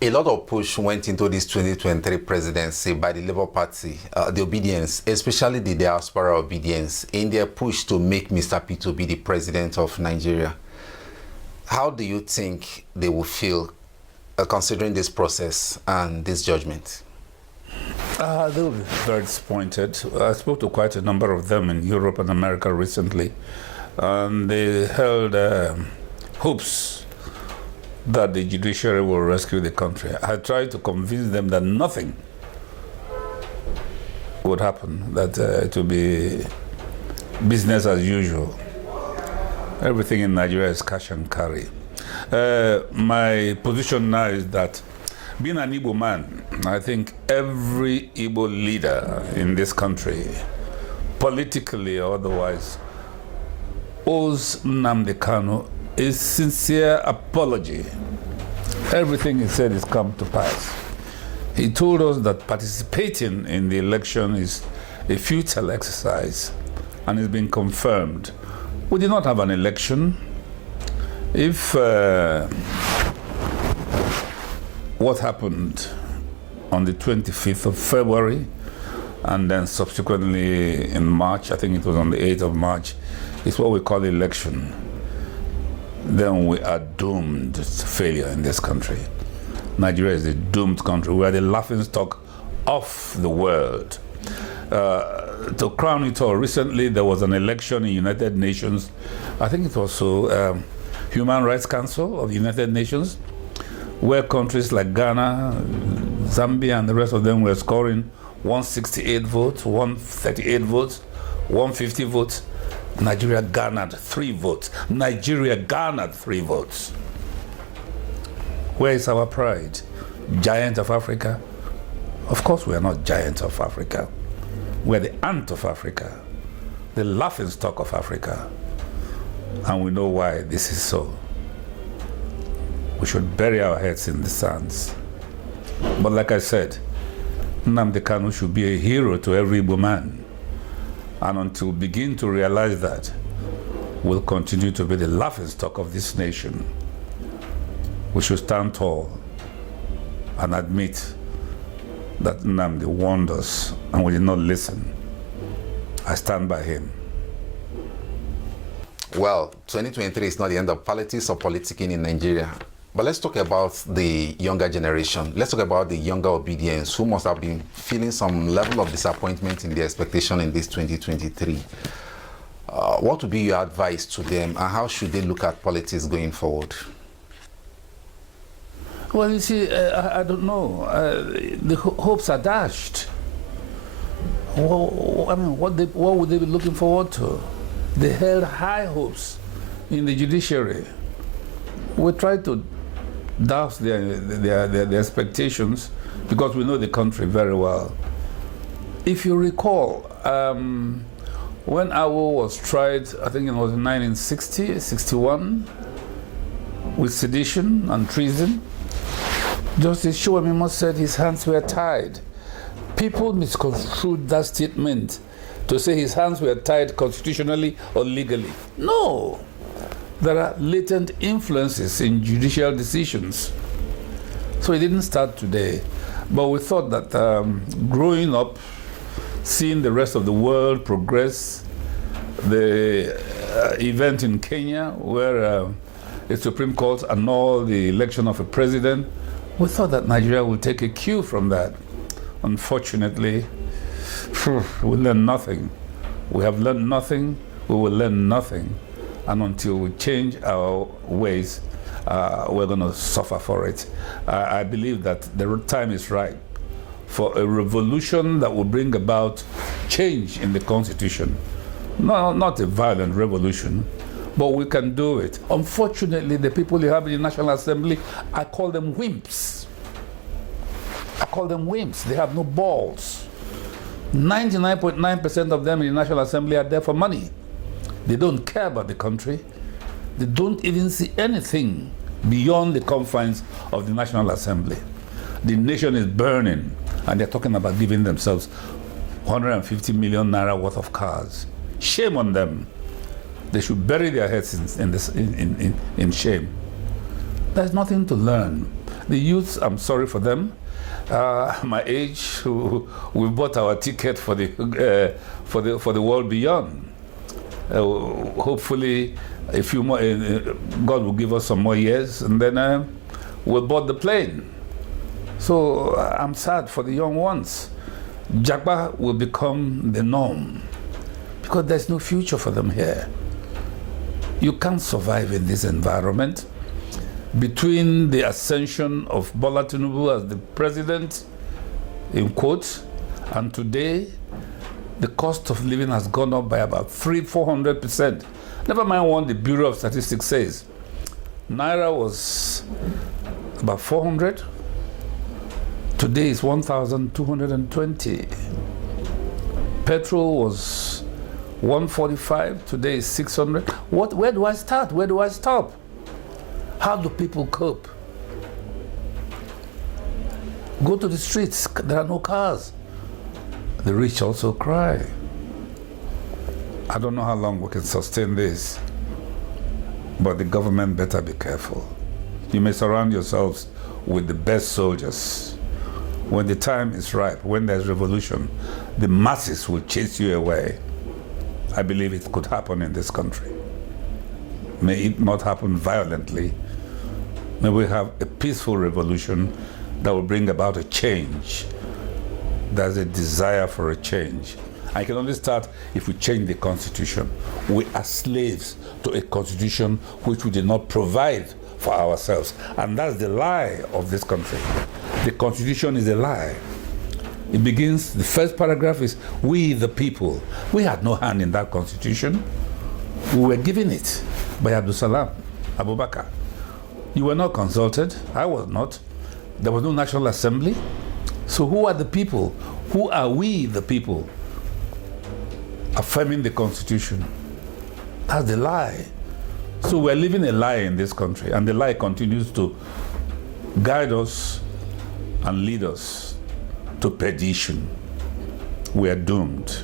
A lot of push went into this 2023 presidency by the Labour Party, the obedience, especially the diaspora obedience, in their push to make Mr. P to be the president of Nigeria. How do you think they will feel considering this process and this judgment? They will be very disappointed. I spoke to quite a number of them in Europe and America recently, and they held hopes that the judiciary will rescue the country. I tried to convince them that nothing would happen, that it will be business as usual. Everything in Nigeria is cash and carry. My position now is that, being an Igbo man, I think every Igbo leader in this country, politically or otherwise, owes Nnamdi Kalu a sincere apology. Everything he said has come to pass. He told us that participating in the election is a futile exercise, and it's been confirmed. We did not have an election. If what happened on the 25th of February, and then subsequently in March, I think it was on the 8th of March, is what we call election, then we are doomed to failure in this country. Nigeria is a doomed country. We are the laughingstock of the world. To crown it all, recently there was an election in United Nations. I think it was Human Rights Council of the United Nations, where countries like Ghana, Zambia, and the rest of them were scoring 168 votes, 138 votes, 150 votes. Nigeria garnered 3 votes. Nigeria garnered 3 votes. Where is our pride? Giant of Africa? Of course we are not giant of Africa. We're the ant of Africa, the laughingstock of Africa. And we know why this is so. We should bury our heads in the sands. But like I said, Nnamdi Kalu should be a hero to every Igbo man. And until we begin to realize that, we'll continue to be the laughingstock of this nation. We should stand tall and admit that Nnamdi warned us and we did not listen. I stand by him. Well, 2023 is not the end of politics or politicking in Nigeria. But let's talk about the younger generation. Let's talk about the younger obedience who must have been feeling some level of disappointment in their expectation in this 2023. What would be your advice to them, and how should they look at politics going forward? Well, you see, I don't know. The hopes are dashed. I mean, what would they be looking forward to? They held high hopes in the judiciary. We tried to douse their expectations because we know the country very well. If you recall, when Awo was tried, I think it was in 1960, 61, with sedition and treason, Justice Shuamimo said his hands were tied. People misconstrued that statement to say his hands were tied constitutionally or legally. No. There are latent influences in judicial decisions. So it didn't start today. But we thought that growing up, seeing the rest of the world progress, the event in Kenya where the Supreme Court annulled the election of a president, we thought that Nigeria would take a cue from that. Unfortunately, we learned nothing. We have learned nothing, we will learn nothing. And until we change our ways, we're going to suffer for it. I believe that the time is right for a revolution that will bring about change in the Constitution. No, not a violent revolution, but we can do it. Unfortunately, the people you have in the National Assembly, I call them wimps. I call them wimps. They have no balls. 99.9% of them in the National Assembly are there for money. They don't care about the country. They don't even see anything beyond the confines of the National Assembly. The nation is burning, and they're talking about giving themselves 150 million naira worth of cars. Shame on them. They should bury their heads in shame. There's nothing to learn. The youths, I'm sorry for them. My age, we bought our ticket for the world beyond. Hopefully, a few more. God will give us some more years, and then we'll board the plane. So I'm sad for the young ones. Jagba will become the norm because there's no future for them here. You can't survive in this environment. Between the ascension of Bola Tinubu as the president, in quotes, and today, the cost of living has gone up by about 400%. Never mind what the Bureau of Statistics says. Naira was about 400. Today is 1,220. Petrol was 145. Today is 600. Where do I start? Where do I stop? How do people cope? Go to the streets. There are no cars. The rich also cry. I don't know how long we can sustain this, but the government better be careful. You may surround yourselves with the best soldiers. When the time is ripe, when there's revolution, the masses will chase you away. I believe it could happen in this country. May it not happen violently. May we have a peaceful revolution that will bring about a change. There's a desire for a change. I can only start if we change the constitution. We are slaves to a constitution which we did not provide for ourselves. And that's the lie of this country. The constitution is a lie. It begins, the first paragraph is, we the people. We had no hand in that constitution. We were given it by Abdul Salam Abubakar. You were not consulted. I was not. There was no National Assembly. So who are the people? Who are we the people? Affirming the constitution. That's the lie. So we're living a lie in this country, and the lie continues to guide us and lead us to perdition. We are doomed.